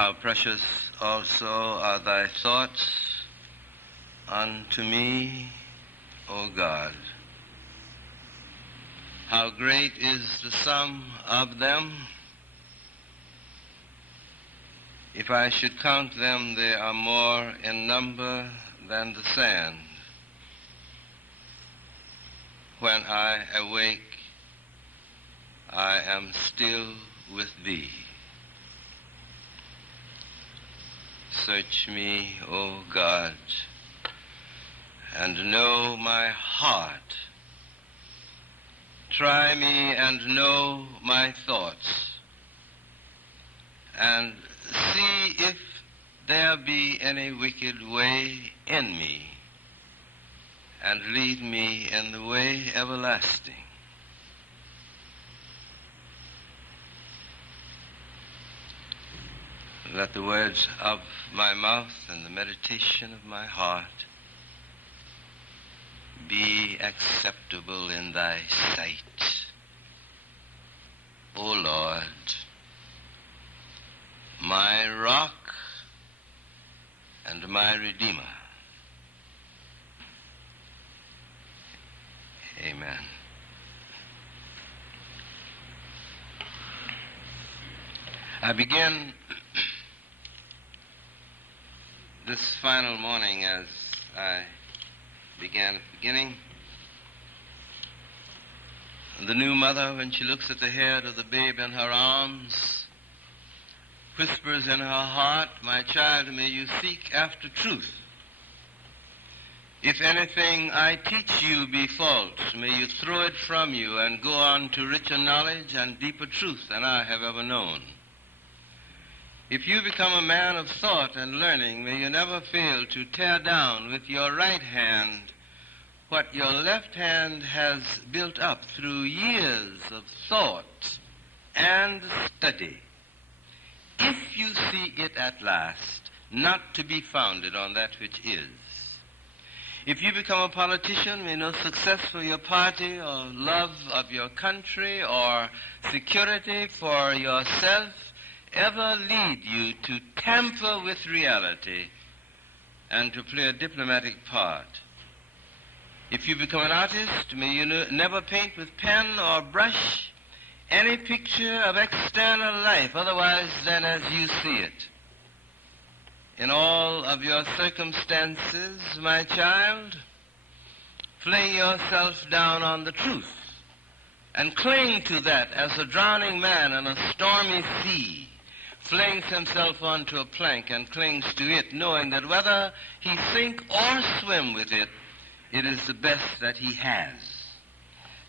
How precious also are thy thoughts unto me, O God. How great is the sum of them. If I should count them, they are more in number than the sand. When I awake, I am still with thee. Search me, O God, and know my heart. Try me and know my thoughts, and see if there be any wicked way in me, and lead me in the way everlasting. Let the words of my mouth and the meditation of my heart be acceptable in thy sight, O Lord, my rock and my Redeemer. Amen. I begin this final morning as I began at the beginning. The new mother, when she looks at the head of the babe in her arms, whispers in her heart, "My child, may you seek after truth. If anything I teach you be false, may you throw it from you and go on to richer knowledge and deeper truth than I have ever known. If you become a man of thought and learning, may you never fail to tear down with your right hand what your left hand has built up through years of thought and study. If you see it at last, not to be founded on that which is. If you become a politician, may no success for your party or love of your country or security for yourself ever lead you to tamper with reality and to play a diplomatic part. If you become an artist, may you never paint with pen or brush any picture of external life otherwise than as you see it. In all of your circumstances, my child, fling yourself down on the truth and cling to that as a drowning man in a stormy sea flings himself onto a plank and clings to it, knowing that whether he sink or swim with it, it is the best that he has.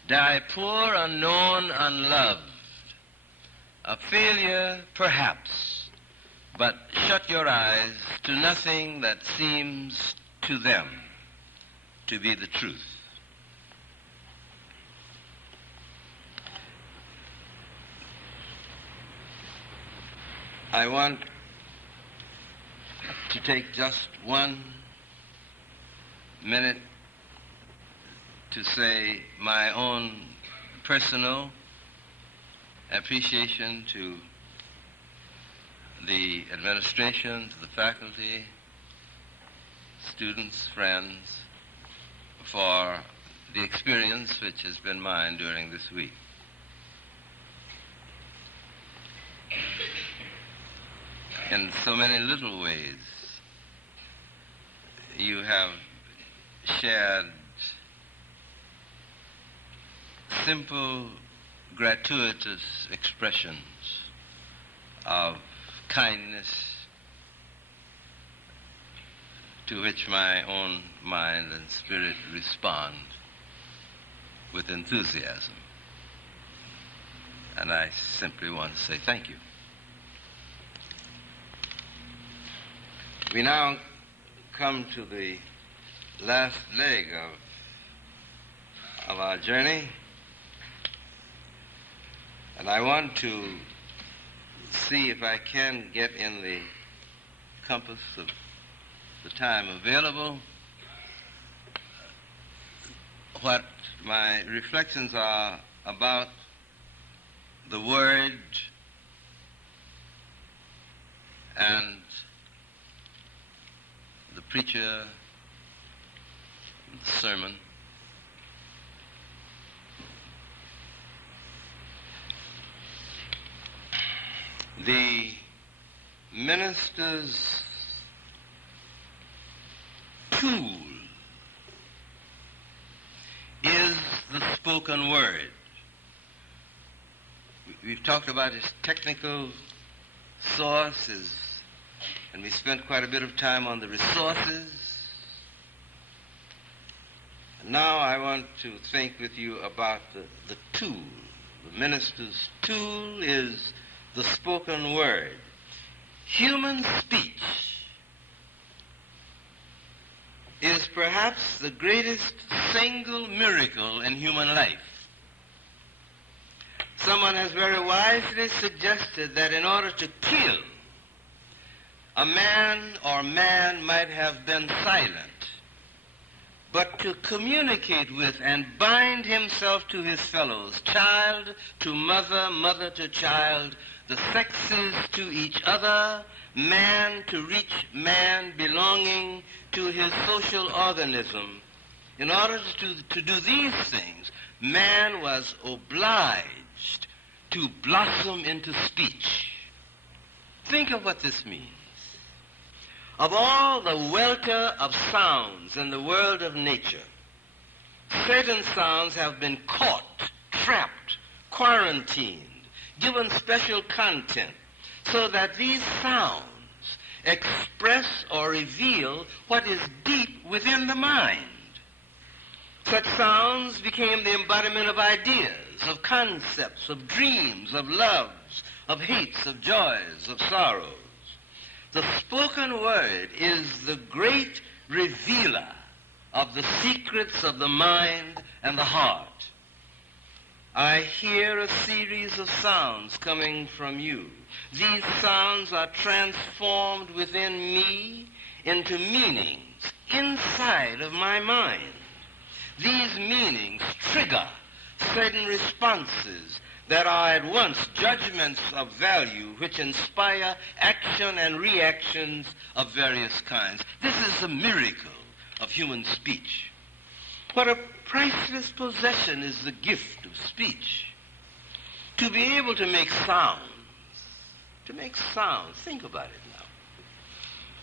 Die poor, unknown, unloved, a failure perhaps, but shut your eyes to nothing that seems to them to be the truth. I want to take just 1 minute to say my own personal appreciation to the administration, to the faculty, students, friends, for the experience which has been mine during this week. In so many little ways, you have shared simple, gratuitous expressions of kindness to which my own mind and spirit respond with enthusiasm. And I simply want to say thank you. We now come to the last leg of our journey, and I want to see if I can get in the compass of the time available what my reflections are about the Word and the preacher, the sermon, the minister's tool is the spoken word. We've talked about his technical sources, and we spent quite a bit of time on the resources. Now I want to think with you about the tool. The minister's tool is the spoken word. Human speech is perhaps the greatest single miracle in human life. Someone has very wisely suggested that in order to kill, a man or man might have been silent, but to communicate with and bind himself to his fellows, child to mother, mother to child, the sexes to each other, man to reach man belonging to his social organism. In order to do these things, man was obliged to blossom into speech. Think of what this means. Of all the welter of sounds in the world of nature, certain sounds have been caught, trapped, quarantined, given special content, so that these sounds express or reveal what is deep within the mind. Such sounds became the embodiment of ideas, of concepts, of dreams, of loves, of hates, of joys, of sorrows. The spoken word is the great revealer of the secrets of the mind and the heart. I hear a series of sounds coming from you. These sounds are transformed within me into meanings inside of my mind. These meanings trigger certain responses that are at once judgments of value which inspire action and reactions of various kinds. This is the miracle of human speech. What a priceless possession is the gift of speech. To be able to make sounds, think about it now.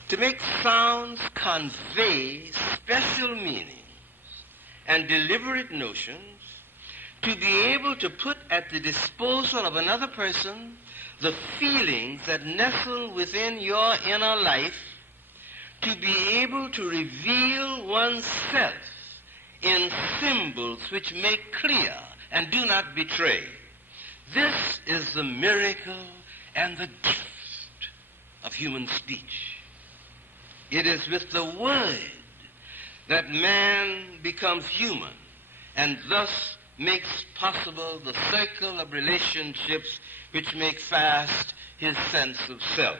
To make sounds convey special meanings and deliberate notions, to be able to put at the disposal of another person the feelings that nestle within your inner life, to be able to reveal oneself in symbols which make clear and do not betray. This is the miracle and the gift of human speech. It is with the word that man becomes human and thus makes possible the circle of relationships which make fast his sense of self.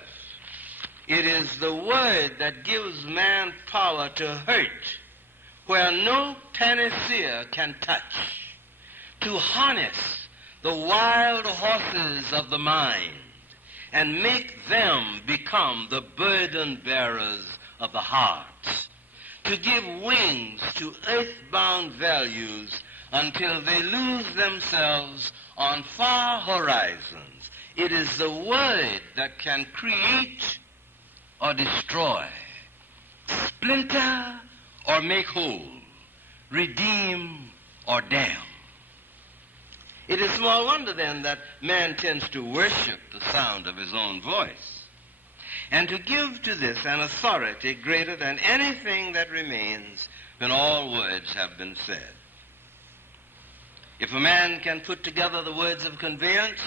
It is the word that gives man power to hurt where no panacea can touch, to harness the wild horses of the mind and make them become the burden bearers of the heart, to give wings to earthbound values until they lose themselves on far horizons. It is the word that can create or destroy, splinter or make whole, redeem or damn. It is small wonder then that man tends to worship the sound of his own voice, and to give to this an authority greater than anything that remains when all words have been said. If a man can put together the words of conveyance,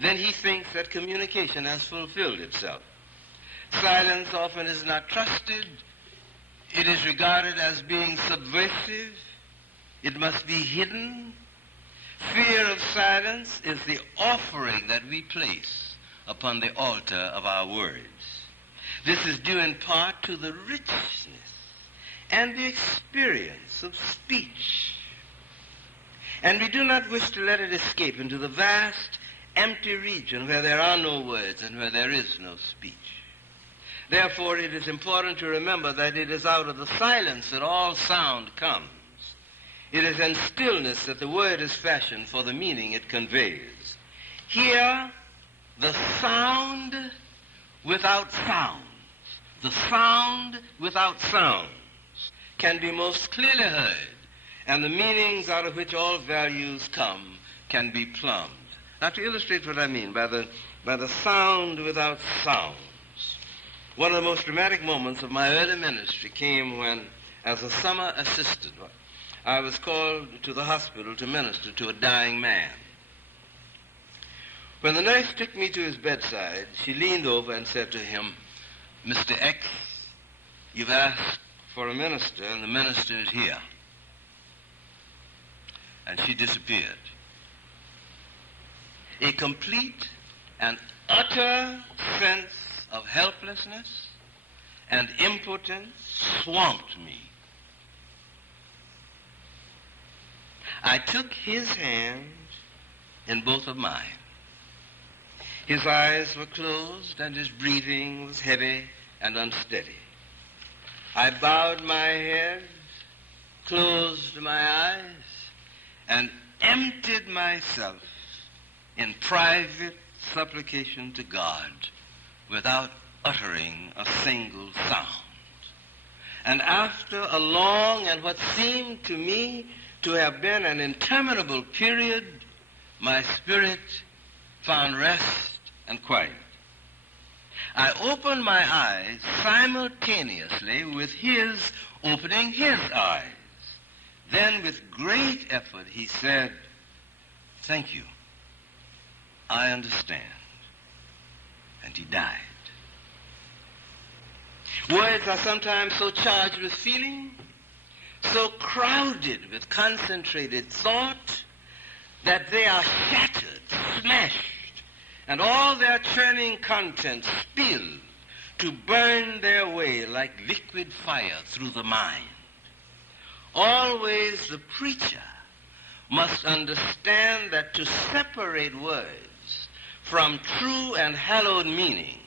then he thinks that communication has fulfilled itself. Silence often is not trusted. It is regarded as being subversive. It must be hidden. Fear of silence is the offering that we place upon the altar of our words. This is due in part to the richness and the experience of speech. And we do not wish to let it escape into the vast empty region where there are no words and where there is no speech. Therefore, it is important to remember that it is out of the silence that all sound comes. It is in stillness that the word is fashioned for the meaning it conveys. Here, the sound without sounds, the sound without sounds can be most clearly heard, and the meanings out of which all values come can be plumbed. Now, to illustrate what I mean by the sound without sounds, one of the most dramatic moments of my early ministry came when, as a summer assistant, I was called to the hospital to minister to a dying man. When the nurse took me to his bedside, she leaned over and said to him, "Mr. X, you've asked for a minister, and the minister is here." And she disappeared. A complete and utter sense of helplessness and impotence swamped me. I took his hand in both of mine. His eyes were closed and his breathing was heavy and unsteady. I bowed my head, closed my eyes, and emptied myself in private supplication to God without uttering a single sound. And after a long and what seemed to me to have been an interminable period, my spirit found rest and quiet. I opened my eyes simultaneously with his opening his eyes. Then with great effort he said, "Thank you. I understand." And he died. Words are sometimes so charged with feeling, so crowded with concentrated thought, that they are shattered, smashed, and all their churning contents spilled to burn their way like liquid fire through the mind. Always the preacher must understand that to separate words from true and hallowed meanings,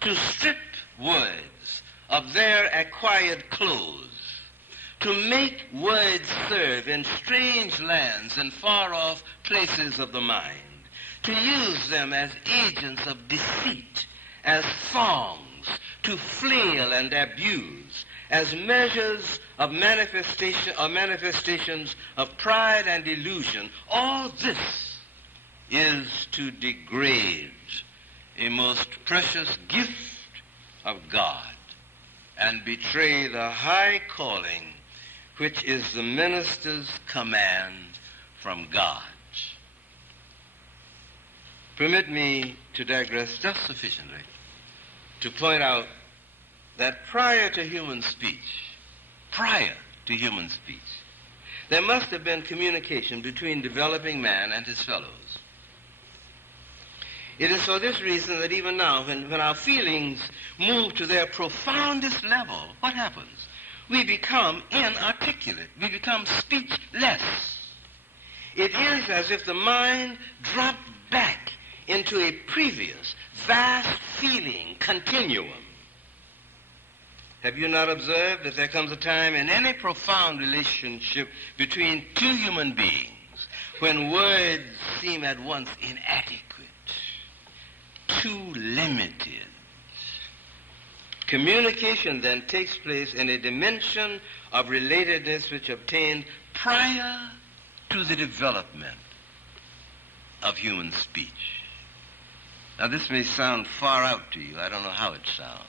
to strip words of their acquired clothes, to make words serve in strange lands and far-off places of the mind, to use them as agents of deceit, as songs to flail and abuse, as measures of manifestations of pride and illusion. All this is to degrade a most precious gift of God and betray the high calling which is the minister's command from God. Permit me to digress just sufficiently to point out that prior to human speech, there must have been communication between developing man and his fellows. It is for this reason that even now, when our feelings move to their profoundest level, what happens? We become inarticulate. We become speechless. It is as if the mind dropped back into a previous, vast feeling continuum. Have you not observed that there comes a time in any profound relationship between two human beings when words seem at once inadequate, too limited? Communication then takes place in a dimension of relatedness which obtained prior to the development of human speech. Now, this may sound far out to you. I don't know how it sounds.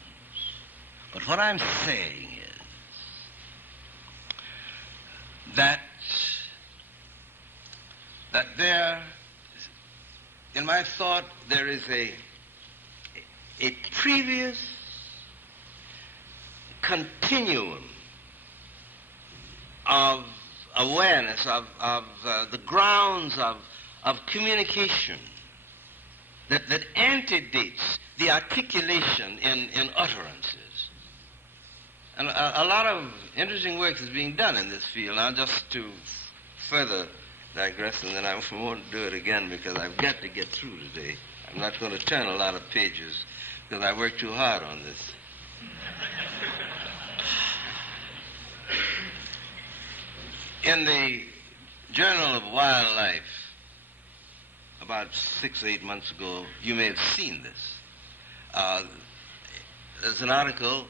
But what I'm saying is that there, in my thought, there is a previous continuum of awareness of the grounds of communication that antedates the articulation in utterances. And a lot of interesting work is being done in this field. Now, just to further digress, and then I won't do it again because I've got to get through today. I'm not going to turn a lot of pages because I worked too hard on this. In the Journal of Wildlife, about 6 or 8 months ago, you may have seen this. There's an article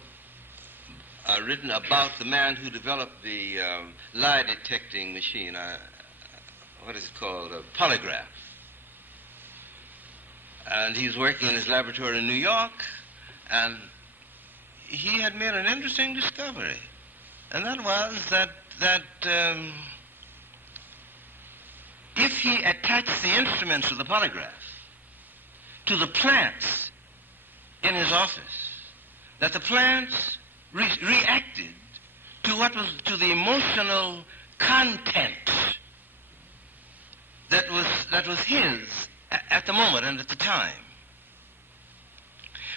written about the man who developed the lie detecting machine. What is it called? A polygraph. And he's working in his laboratory in New York, and he had made an interesting discovery. And that was that if he attached the instruments of the polygraph to the plants in his office, that the plants reacted to the emotional content that was his at the moment and at the time.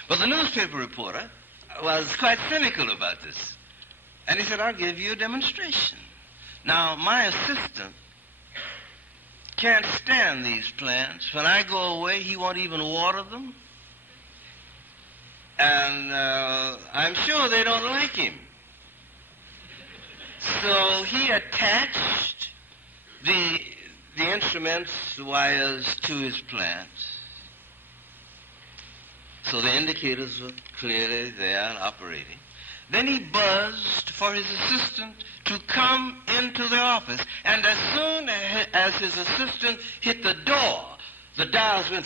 But the newspaper reporter was quite cynical about this. And he said, I'll give you a demonstration. Now, my assistant can't stand these plants. When I go away, he won't even water them. And I'm sure they don't like him. So he attached the instruments, the wires, to his plants. So the indicators were clearly there and operating. Then he buzzed for his assistant to come into the office. And as soon as his assistant hit the door, the dials went...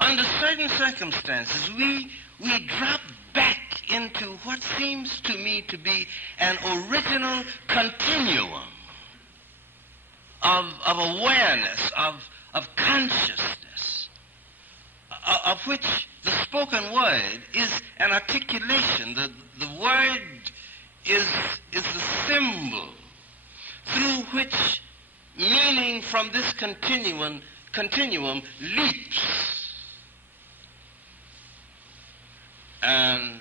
Under certain circumstances, we drop back into what seems to me to be an original continuum of awareness, of consciousness, of which the spoken word is an articulation. The word is the symbol through which meaning from this continuum leaps. And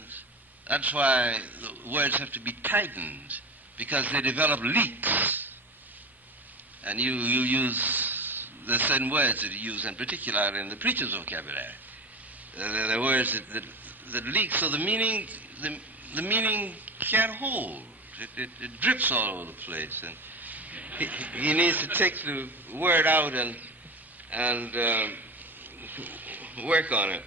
that's why the words have to be tightened, because they develop leaks. And you use the certain words that you use, in particular in the preacher's vocabulary. They're words that leak, so the meaning can't hold. It drips all over the place, and he needs to take the word out and work on it.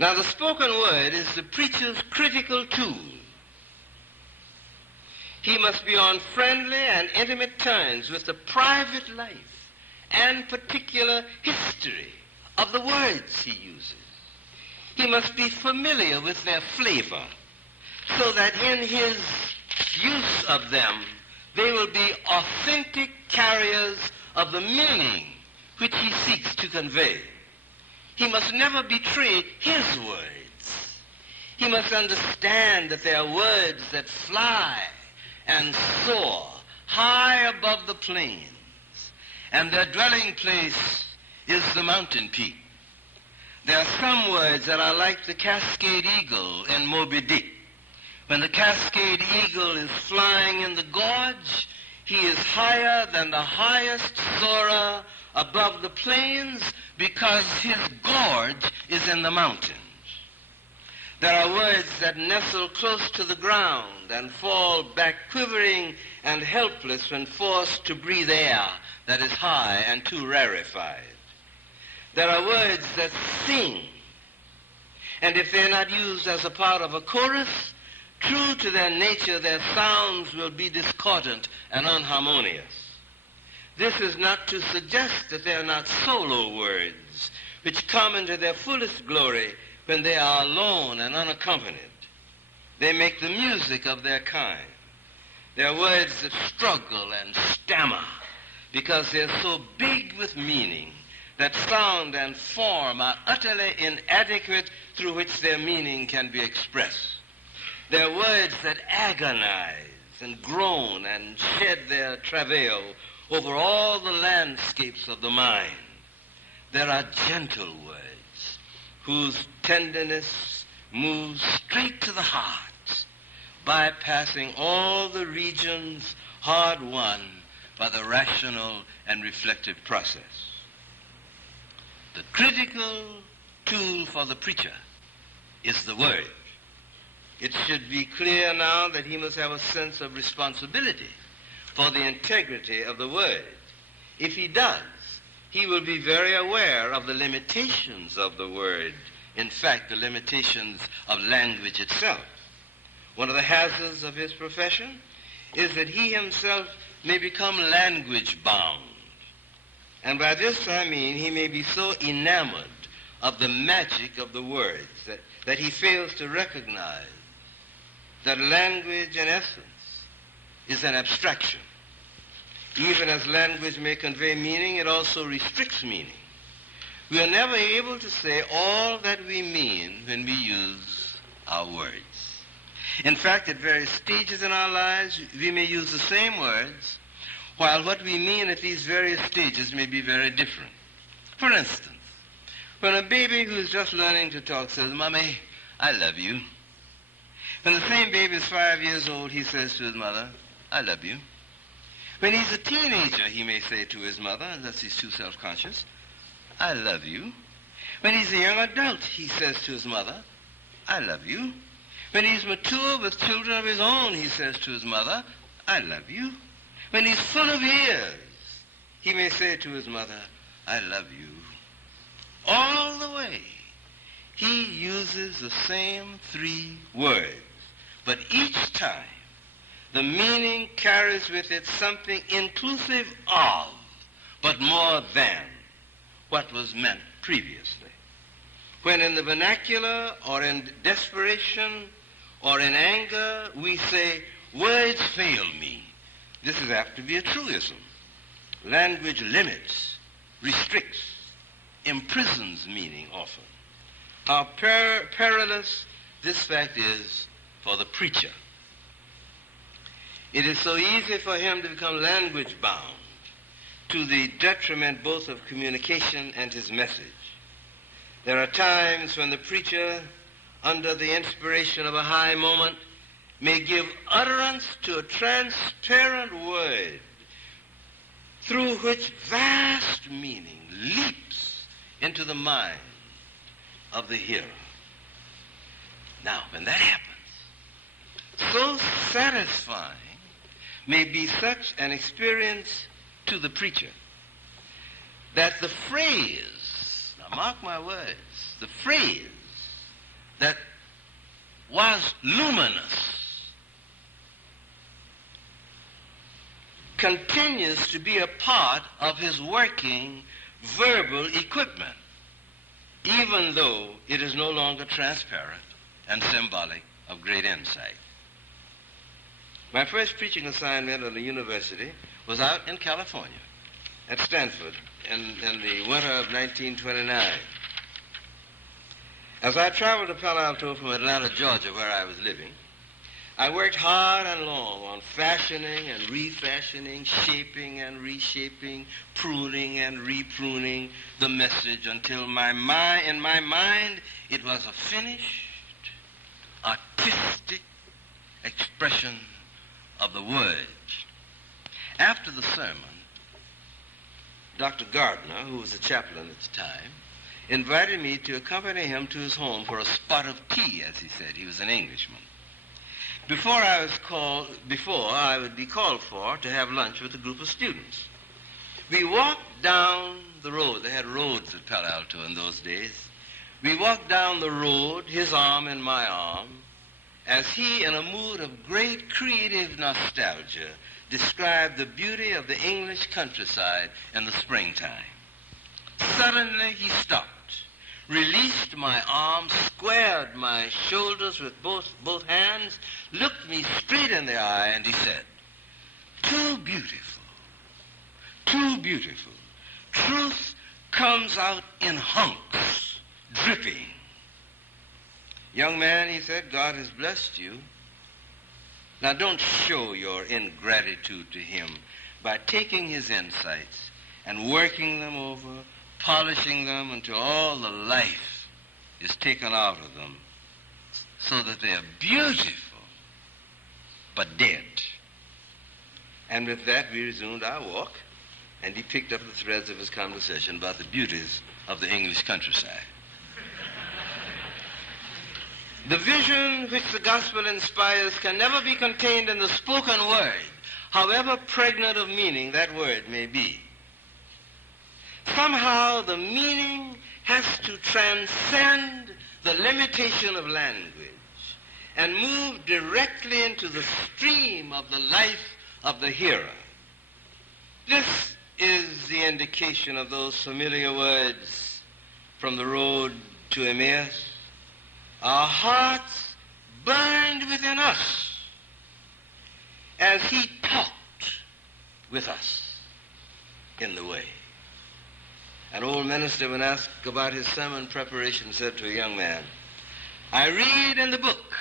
Now, the spoken word is the preacher's critical tool. He must be on friendly and intimate terms with the private life and particular history of the words he uses. He must be familiar with their flavor, so that in his use of them, they will be authentic carriers of the meaning which he seeks to convey. He must never betray his words. He must understand that they are words that fly and soar high above the plains, and their dwelling place is the mountain peak. There are some words that are like the Cascade Eagle in Moby Dick. When the Cascade Eagle is flying in the gorge, he is higher than the highest soarer above the plains, because his gorge is in the mountains. There are words that nestle close to the ground and fall back quivering and helpless when forced to breathe air that is high and too rarefied. There are words that sing, and if they're not used as a part of a chorus, true to their nature, their sounds will be discordant and unharmonious. This is not to suggest that they are not solo words, which come into their fullest glory when they are alone and unaccompanied. They make the music of their kind. They are words that struggle and stammer because they're so big with meaning that sound and form are utterly inadequate through which their meaning can be expressed. They're words that agonize and groan and shed their travail over all the landscapes of the mind. There are gentle words whose tenderness moves straight to the heart, bypassing all the regions hard won by the rational and reflective process. The critical tool for the preacher is the word. It should be clear now that he must have a sense of responsibility for the integrity of the word. If he does, he will be very aware of the limitations of the word, in fact, the limitations of language itself. One of the hazards of his profession is that he himself may become language bound. And by this I mean he may be so enamored of the magic of the words that he fails to recognize that language in essence is an abstraction. Even as language may convey meaning, it also restricts meaning. We are never able to say all that we mean when we use our words. In fact, at various stages in our lives, we may use the same words, while what we mean at these various stages may be very different. For instance, when a baby who is just learning to talk says, "Mommy, I love you," when the same baby is 5 years old, he says to his mother, "I love you." When he's a teenager, he may say to his mother, unless he's too self-conscious, "I love you." When he's a young adult, he says to his mother, "I love you." When he's mature with children of his own, he says to his mother, "I love you." When he's full of years, he may say to his mother, "I love you." All the way, he uses the same 3 words, but each time the meaning carries with it something inclusive of, but more than, what was meant previously. When in the vernacular or in desperation or in anger we say, "Words fail me," this is apt to be a truism. Language limits, restricts, imprisons meaning often. How perilous this fact is for the preacher. It is so easy for him to become language bound, to the detriment both of communication and his message. There are times when the preacher, under the inspiration of a high moment, may give utterance to a transparent word through which vast meaning leaps into the mind of the hearer. Now, when that happens, so satisfying may be such an experience to the preacher that the phrase, now mark my words, the phrase that was luminous continues to be a part of his working verbal equipment, even though it is no longer transparent and symbolic of great insight. My first preaching assignment at the university was out in California, at Stanford, in the winter of 1929. As I traveled to Palo Alto from Atlanta, Georgia, where I was living, I worked hard and long on fashioning and refashioning, shaping and reshaping, pruning and repruning the message until in my mind it was a finished, artistic expression of the word. After the sermon, Dr. Gardner, who was a chaplain at the time, invited me to accompany him to his home for a spot of tea, as he said. He was an Englishman. Before I would be called for to have lunch with a group of students. We walked down the road. They had roads at Palo Alto in those days. We walked down the road, his arm in my arm, as he, in a mood of great creative nostalgia, described the beauty of the English countryside in the springtime. Suddenly he stopped, released my arm, squared my shoulders with both hands, looked me straight in the eye, and he said, "Too beautiful, too beautiful. Truth comes out in hunks, dripping. Young man," he said, "God has blessed you. Now don't show your ingratitude to him by taking his insights and working them over, polishing them until all the life is taken out of them. so that they are beautiful, but dead. And with that, we resumed our walk, and he picked up the threads of his conversation about the beauties of the English countryside. The vision which the gospel inspires can never be contained in the spoken word, however pregnant of meaning that word may be. Somehow the meaning has to transcend the limitation of language and move directly into the stream of the life of the hearer. This is the indication of those familiar words from the road to Emmaus. Our hearts burned within us as he talked with us in the way. An old minister, when asked about his sermon preparation, said to a young man, I read in the book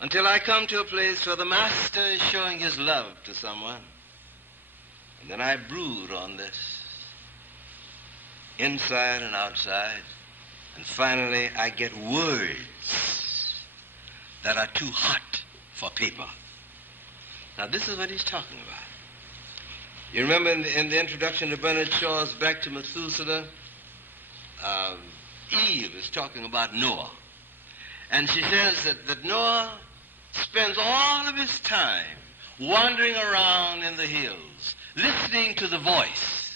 until I come to a place where the master is showing his love to someone. And then I brood on this, inside and outside. And finally, I get words that are too hot for paper. Now, this is what he's talking about. You remember in the introduction to Bernard Shaw's Back to Methuselah, Eve is talking about Noah. And she says that Noah spends all of his time wandering around in the hills, listening to the voice.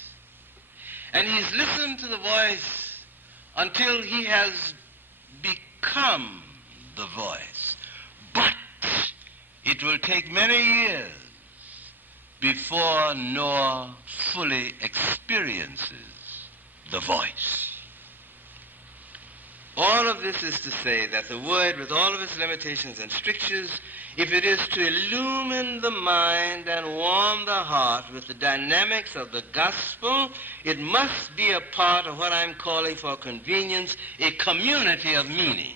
And he's listened to the voice until he has become the voice. But it will take many years before Noah fully experiences the voice. All of this is to say that the word, with all of its limitations and strictures, if it is to illumine the mind and warm the heart with the dynamics of the gospel, it must be a part of what I'm calling for convenience, a community of meaning.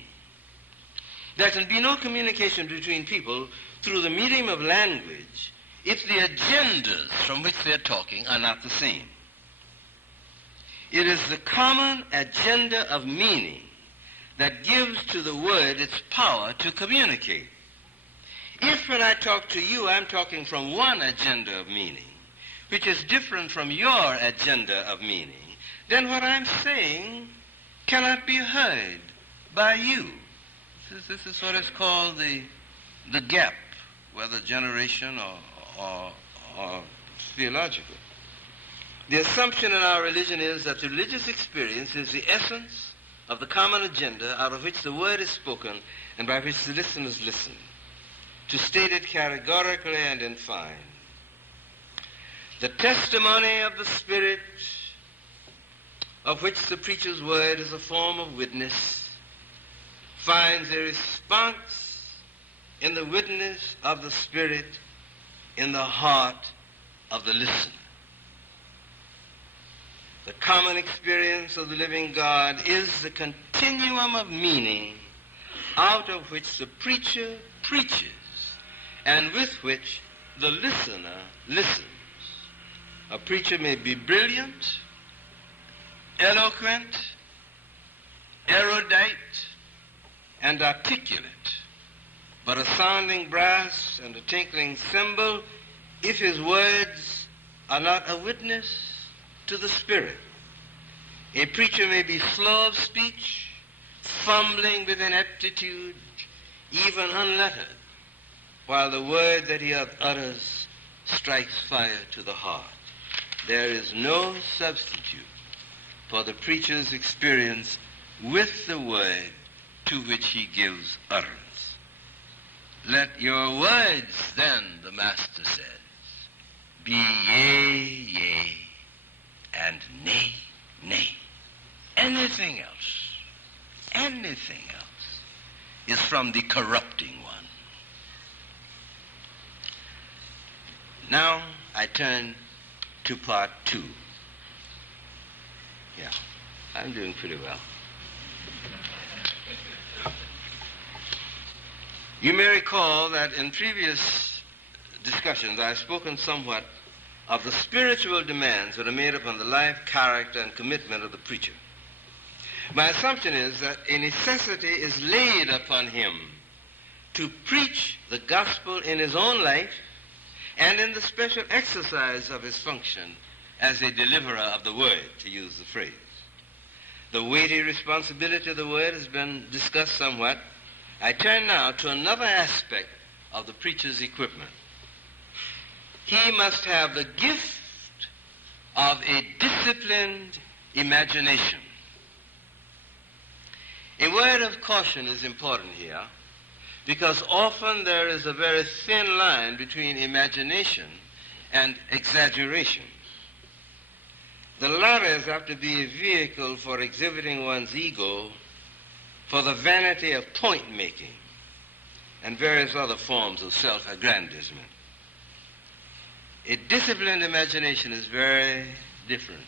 There can be no communication between people through the medium of language if the agendas from which they're talking are not the same. It is the common agenda of meaning that gives to the word its power to communicate. If when I talk to you, I'm talking from one agenda of meaning, which is different from your agenda of meaning, then what I'm saying cannot be heard by you. This is what is called the gap, whether generation or theological. The assumption in our religion is that the religious experience is the essence of the common agenda out of which the word is spoken and by which the listeners listen. To state it categorically and in fine, the testimony of the Spirit, of which the preacher's word is a form of witness, finds a response in the witness of the Spirit in the heart of the listener. The common experience of the living God is the continuum of meaning out of which the preacher preaches and with which the listener listens. A preacher may be brilliant, eloquent, erudite, and articulate, but a sounding brass and a tinkling cymbal if his words are not a witness to the Spirit. A preacher may be slow of speech, fumbling with ineptitude, even unlettered, while the word that he utters strikes fire to the heart. There is no substitute for the preacher's experience with the word to which he gives utterance. Let your words, then, the Master says, be yea, yea, and nay, nay. Anything else is from the corrupting one. Now I turn to part 2. Yeah, I'm doing pretty well. You may recall that in previous discussions I've spoken somewhat of the spiritual demands that are made upon the life, character, and commitment of the preacher. My assumption is that a necessity is laid upon him to preach the gospel in his own life and in the special exercise of his function as a deliverer of the word, to use the phrase. The weighty responsibility of the word has been discussed somewhat. I turn now to another aspect of the preacher's equipment. He must have the gift of a disciplined imagination. A word of caution is important here, because often there is a very thin line between imagination and exaggeration. The latter is apt to be a vehicle for exhibiting one's ego, for the vanity of point-making, and various other forms of self-aggrandizement. A disciplined imagination is very different.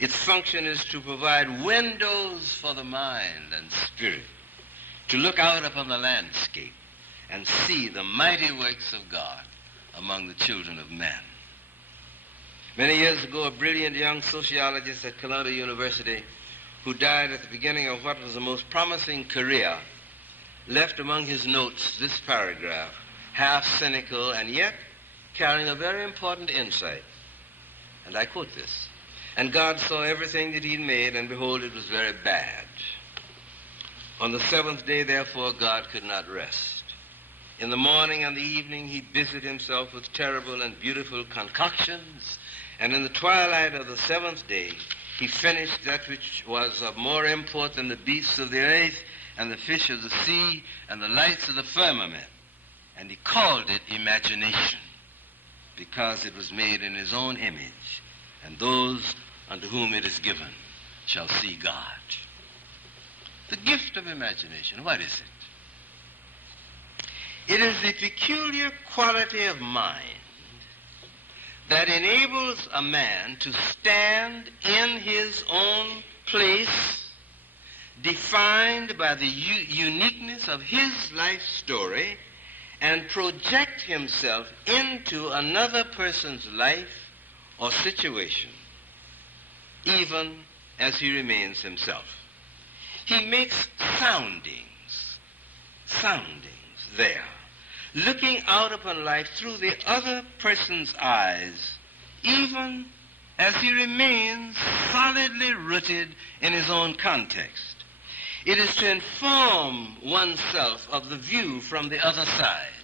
Its function is to provide windows for the mind and spirit, to look out upon the landscape and see the mighty works of God among the children of men. Many years ago, a brilliant young sociologist at Columbia University, who died at the beginning of what was the most promising career, left among his notes this paragraph, half cynical and yet carrying a very important insight. And I quote this: "And God saw everything that he'd made, and behold, it was very bad. On the seventh day, therefore, God could not rest. In the morning and the evening, he busied himself with terrible and beautiful concoctions, and in the twilight of the seventh day, he finished that which was of more import than the beasts of the earth and the fish of the sea and the lights of the firmament. And he called it imagination, because it was made in his own image, and those unto whom it is given shall see God." The gift of imagination, what is it? It is the peculiar quality of mind that enables a man to stand in his own place, defined by the uniqueness of his life story, and project himself into another person's life or situation, even as he remains himself. He makes soundings there, looking out upon life through the other person's eyes, even as he remains solidly rooted in his own context. It is to inform oneself of the view from the other side.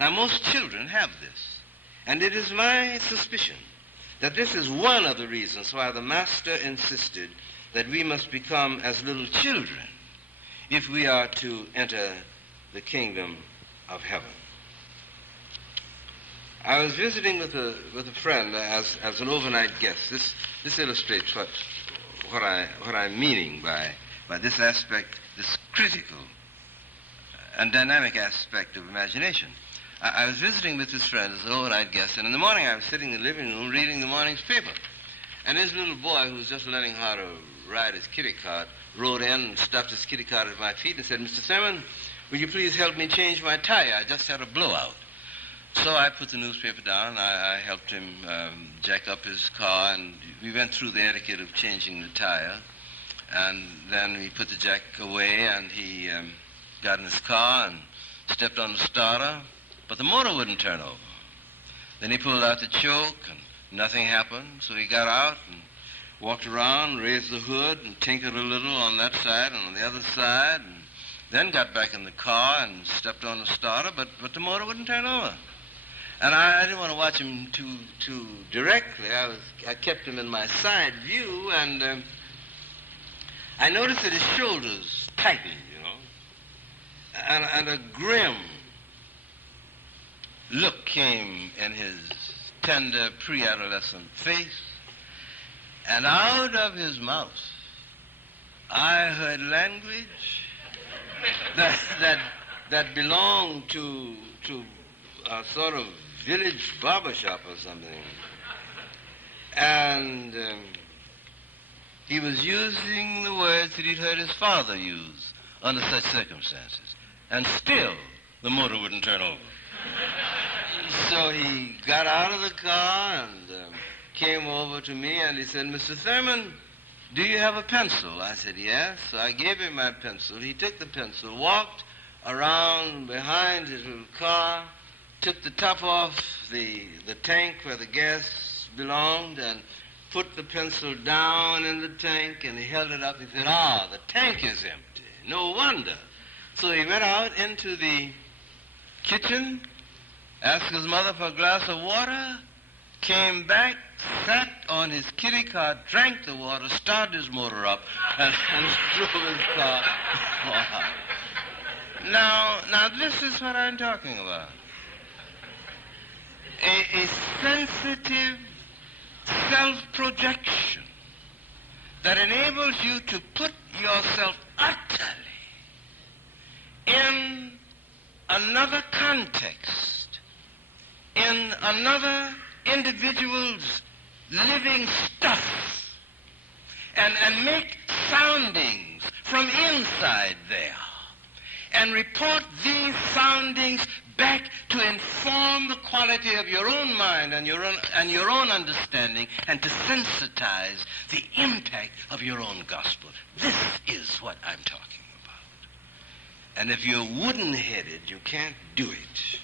Now, most children have this, and it is my suspicion that this is one of the reasons why the Master insisted that we must become as little children if we are to enter the kingdom of heaven. I was visiting with a friend as an overnight guest. This illustrates what I'm meaning by this aspect, this critical and dynamic aspect of imagination. I was visiting with this friend as an overnight guest, and in the morning I was sitting in the living room reading the morning's paper. And this little boy who was just learning how to ride his kitty cart rode in and stuffed his kitty cart at my feet and said, "Mr. Thurman, will you please help me change my tire? I just had a blowout." So I put the newspaper down. I helped him jack up his car, and we went through the etiquette of changing the tire. And then we put the jack away, and he got in his car and stepped on the starter, but the motor wouldn't turn over. Then he pulled out the choke, and nothing happened. So he got out and walked around, raised the hood, and tinkered a little on that side and on the other side, and then got back in the car and stepped on the starter, but the motor wouldn't turn over. And I didn't want to watch him too directly. I kept him in my side view, and I noticed that his shoulders tightened, and a grim look came in his tender pre-adolescent face, and out of his mouth I heard language that belonged to a sort of village barbershop or something. And he was using the words that he'd heard his father use under such circumstances. And still, the motor wouldn't turn over. So he got out of the car and came over to me and he said, "Mr. Thurman, "Do you have a pencil?" I said, "Yes." So I gave him my pencil. He took the pencil, walked around behind his little car, took the top off the tank where the gas belonged, and put the pencil down in the tank, and he held it up. He said, "Ah, the tank is empty. No wonder." So he went out into the kitchen, asked his mother for a glass of water, came back, sat on his kiddie car, drank the water, started his motor up, and drove his car off. Now this is what I'm talking about. A sensitive self-projection that enables you to put yourself utterly in another context, in another individual's living stuff, and make soundings from inside there, and report these soundings back to inform the quality of your own mind and your own understanding, and to sensitize the impact of your own gospel. This is what I'm talking about. And if you're wooden-headed, you can't do it.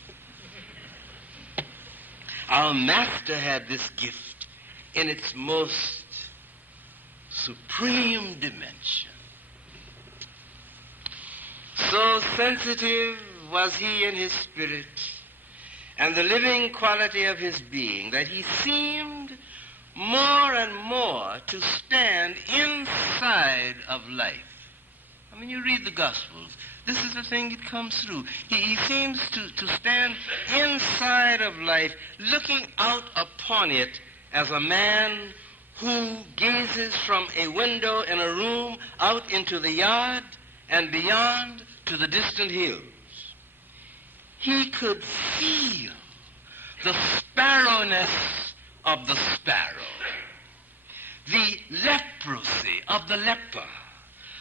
Our master had this gift in its most supreme dimension. So sensitive was he in his spirit and the living quality of his being that he seemed more and more to stand inside of life. I mean, you read the Gospels. This is the thing that comes through. He seems to stand inside of life, looking out upon it as a man who gazes from a window in a room out into the yard and beyond to the distant hills. He could feel the sparrowness of the sparrow, the leprosy of the leper,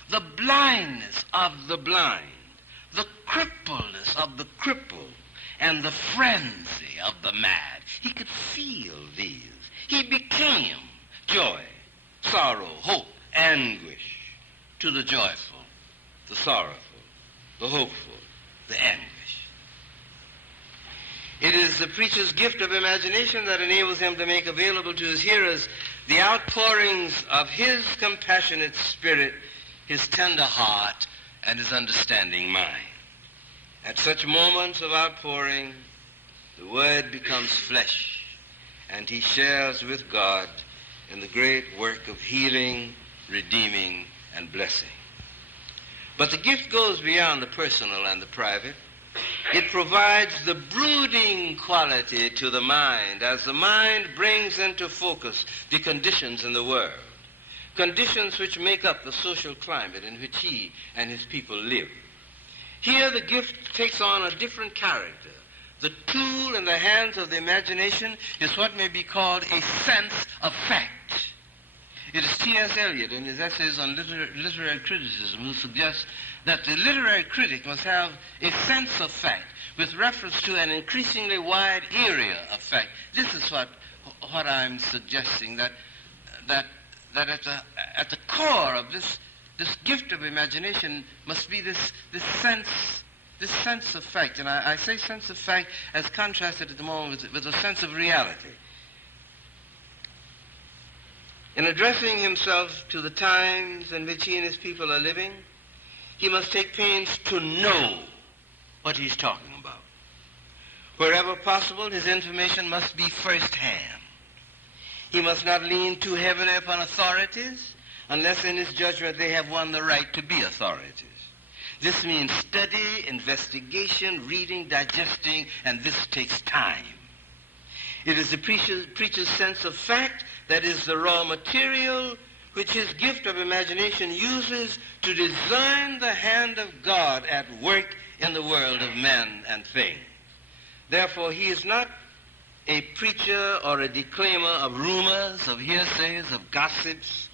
the blindness of the blind, the crippleness of the crippled, and the frenzy of the mad. He could feel these. He became joy, sorrow, hope, anguish to the joyful, the sorrowful, the hopeful, the anguish. It is the preacher's gift of imagination that enables him to make available to his hearers the outpourings of his compassionate spirit, his tender heart, and his understanding mind. At such moments of outpouring, the Word becomes flesh, and he shares with God in the great work of healing, redeeming, and blessing. But the gift goes beyond the personal and the private. It provides the brooding quality to the mind as the mind brings into focus the conditions in the world, conditions which make up the social climate in which he and his people live. Here the gift takes on a different character. The tool in the hands of the imagination is what may be called a sense of fact. It is T.S. Eliot in his essays on literary criticism who suggests that the literary critic must have a sense of fact with reference to an increasingly wide area of fact. This is what I'm suggesting, that at the core of this gift of imagination must be this sense of fact. And I say sense of fact as contrasted at the moment with a sense of reality. In addressing himself to the times in which he and his people are living, he must take pains to know what he's talking about. Wherever possible, his information must be first-hand. He must not lean too heavily upon authorities unless in his judgment they have won the right to be authorities. This means study, investigation, reading, digesting, and this takes time. It is the preacher's sense of fact that is the raw material which his gift of imagination uses to design the hand of God at work in the world of men and things. Therefore, he is not a preacher or a declaimer of rumors, of hearsays, of gossips,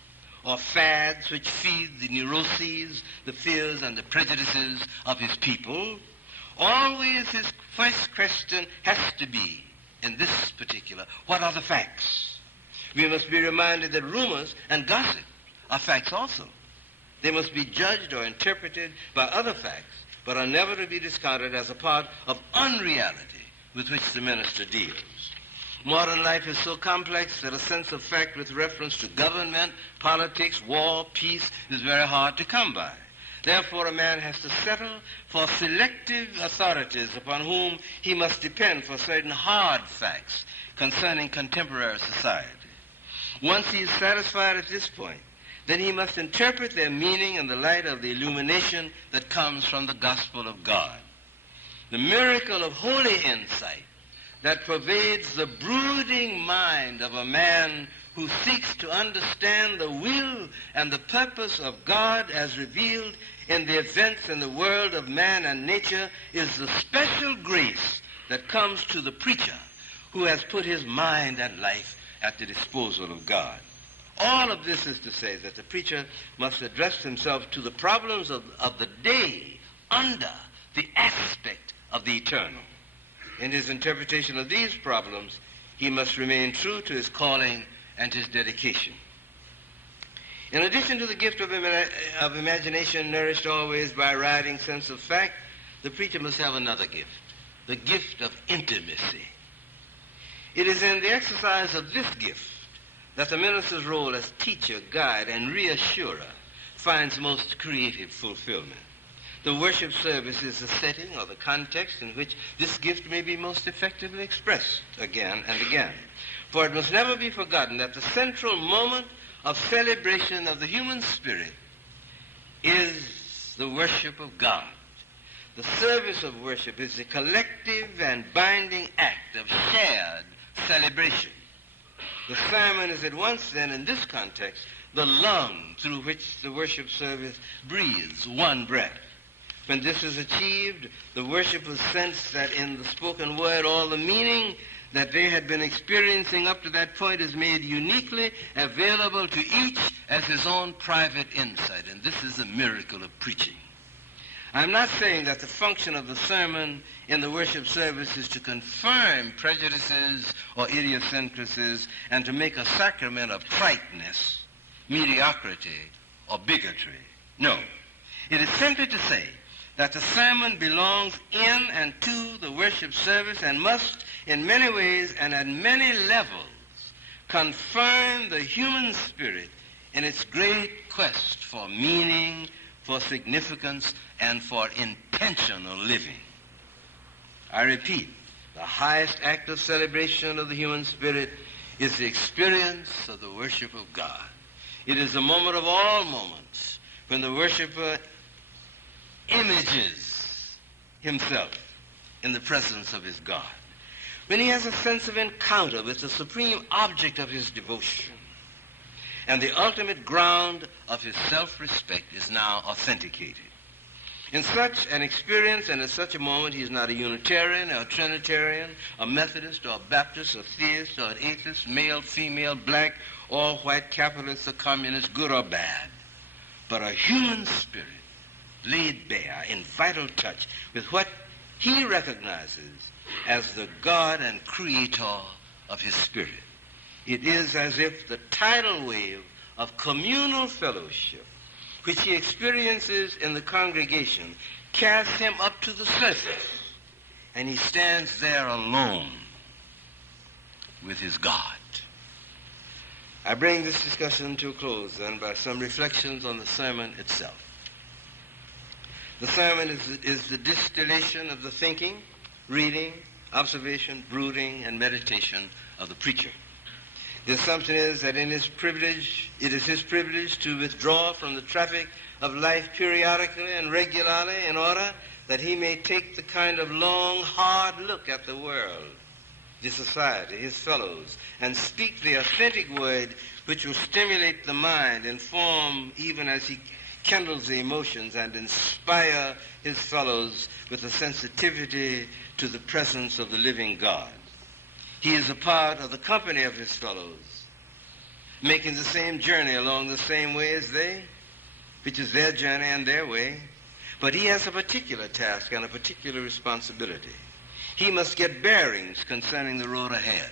or fads which feed the neuroses, the fears, and the prejudices of his people. Always his first question has to be, in this particular, what are the facts? We must be reminded that rumors and gossip are facts also. They must be judged or interpreted by other facts, but are never to be discarded as a part of unreality with which the minister deals. Modern life is so complex that a sense of fact with reference to government, politics, war, peace is very hard to come by. Therefore, a man has to settle for selective authorities upon whom he must depend for certain hard facts concerning contemporary society. Once he is satisfied at this point, then he must interpret their meaning in the light of the illumination that comes from the gospel of God. The miracle of holy insight that pervades the brooding mind of a man who seeks to understand the will and the purpose of God as revealed in the events in the world of man and nature is the special grace that comes to the preacher who has put his mind and life at the disposal of God. All of this is to say that the preacher must address himself to the problems of the day under the aspect of the eternal. In his interpretation of these problems, he must remain true to his calling and his dedication. In addition to the gift of imagination nourished always by a riding sense of fact, the preacher must have another gift, the gift of intimacy. It is in the exercise of this gift that the minister's role as teacher, guide, and reassurer finds most creative fulfillment. The worship service is the setting or the context in which this gift may be most effectively expressed again and again. For it must never be forgotten that the central moment of celebration of the human spirit is the worship of God. The service of worship is the collective and binding act of shared celebration. The sermon is at once, then, in this context, the lung through which the worship service breathes one breath. When this is achieved, the worshippers sense that in the spoken word all the meaning that they had been experiencing up to that point is made uniquely available to each as his own private insight. And this is the miracle of preaching. I'm not saying that the function of the sermon in the worship service is to confirm prejudices or idiosyncrasies and to make a sacrament of triteness, mediocrity, or bigotry. No. It is simply to say that the sermon belongs in and to the worship service and must, in many ways and at many levels, confirm the human spirit in its great quest for meaning, for significance, and for intentional living. I repeat, the highest act of celebration of the human spirit is the experience of the worship of God. It is the moment of all moments when the worshiper images himself in the presence of his God, when he has a sense of encounter with the supreme object of his devotion, and the ultimate ground of his self-respect is now authenticated. In such an experience and in such a moment, he is not a Unitarian or a Trinitarian, a Methodist or a Baptist, a theist or an atheist, male, female, black, or white, capitalist or communist, good or bad, but a human spirit laid bare in vital touch with what he recognizes as the God and creator of his spirit. It is as if the tidal wave of communal fellowship which he experiences in the congregation casts him up to the surface, and he stands there alone with his God. I bring this discussion to a close then by some reflections on the sermon itself. The sermon is the distillation of the thinking, reading, observation, brooding, and meditation of the preacher. The assumption is that it is his privilege to withdraw from the traffic of life periodically and regularly in order that he may take the kind of long, hard look at the world, the society, his fellows, and speak the authentic word which will stimulate the mind, inform even as he kindles the emotions, and inspire his fellows with a sensitivity to the presence of the living God. He is a part of the company of his fellows, making the same journey along the same way as they, which is their journey and their way. But he has a particular task and a particular responsibility. He must get bearings concerning the road ahead.